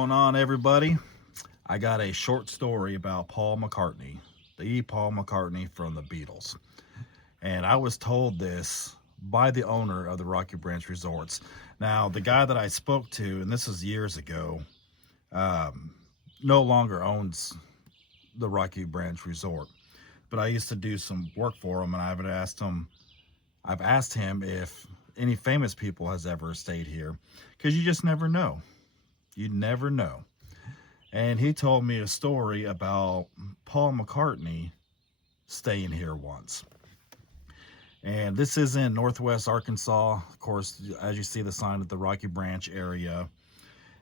going on, everybody? I got a short story about Paul McCartney, the Paul McCartney from the Beatles. And I was told this by the owner of the Rocky Branch Resorts. Now, the guy that I spoke to, and this is years ago, no longer owns the Rocky Branch Resort. But I used to do some work for him, and I've asked him if any famous people has ever stayed here, because you just never know. You never know. And he told me a story about Paul McCartney staying here once. And this is in Northwest Arkansas. Of course, as you see the sign at the Rocky Branch area.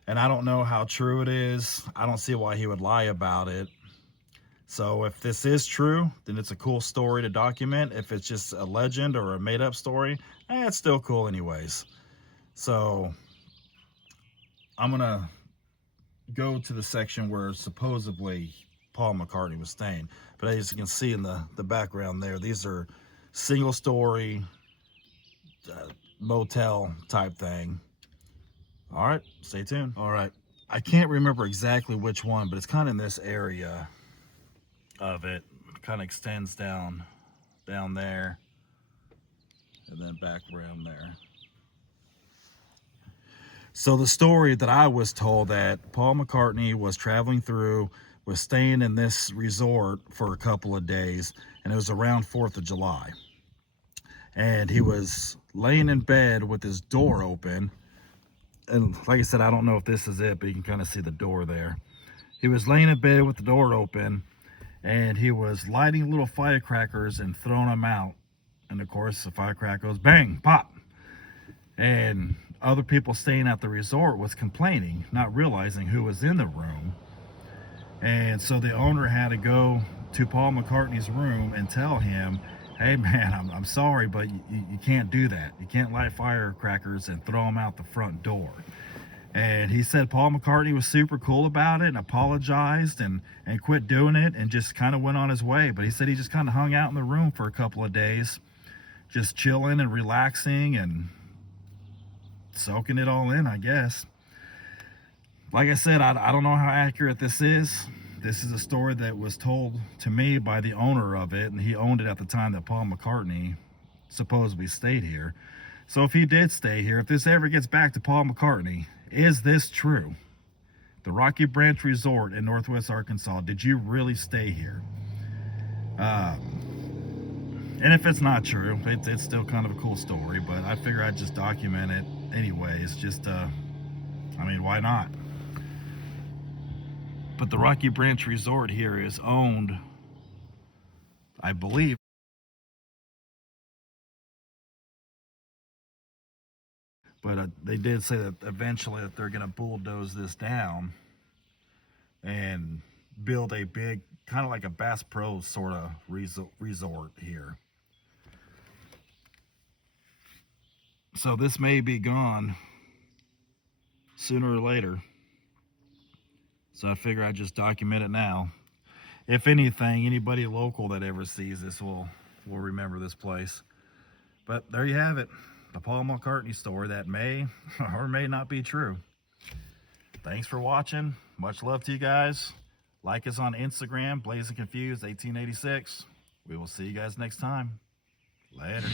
And I don't know how true it is. I don't see why he would lie about it. So if this is true, then it's a cool story to document. If it's just a legend or a made-up story, it's still cool anyways. So I'm going to go to the section where supposedly Paul McCartney was staying. But as you can see in the background there, these are single-story motel type thing. All right, stay tuned. All right, I can't remember exactly which one, but it's kind of in this area of it. It kind of extends down there and then back around there. So the story that I was told, that Paul McCartney was traveling through, was staying in this resort for a couple of days, and it was around 4th of July. And he was laying in bed with his door open. And like I said, I don't know if this is it, but you can kind of see the door there. He was laying in bed with the door open, and he was lighting little firecrackers and throwing them out. And of course, the firecracker goes bang, pop. And other people staying at the resort was complaining, not realizing who was in the room. And so the owner had to go to Paul McCartney's room and tell him, hey man, I'm sorry, but you can't do that. You can't light firecrackers and throw them out the front door. And he said Paul McCartney was super cool about it and apologized and quit doing it and just kind of went on his way. But he said he just kind of hung out in the room for a couple of days, just chilling and relaxing and soaking it all in, I guess. Like I said, I don't know how accurate this is. This is a story that was told to me by the owner of it, and he owned it at the time that Paul McCartney supposedly stayed here. So if he did stay here, if this ever gets back to Paul McCartney, is this true? The Rocky Branch Resort in Northwest Arkansas, did you really stay here? And if it's not true, it's still kind of a cool story, but I figure I'd just document it anyways. Just, I mean, why not? But the Rocky Branch Resort here is owned, I believe, but they did say that eventually that they're going to bulldoze this down and build a big, kind of like a Bass Pro sort of resort here. So this may be gone sooner or later. So I figure I'd just document it now. If anything, anybody local that ever sees this will remember this place. But there you have it. The Paul McCartney story that may or may not be true. Thanks for watching. Much love to you guys. Like us on Instagram, Blazing Confused 1886. We will see you guys next time. Later.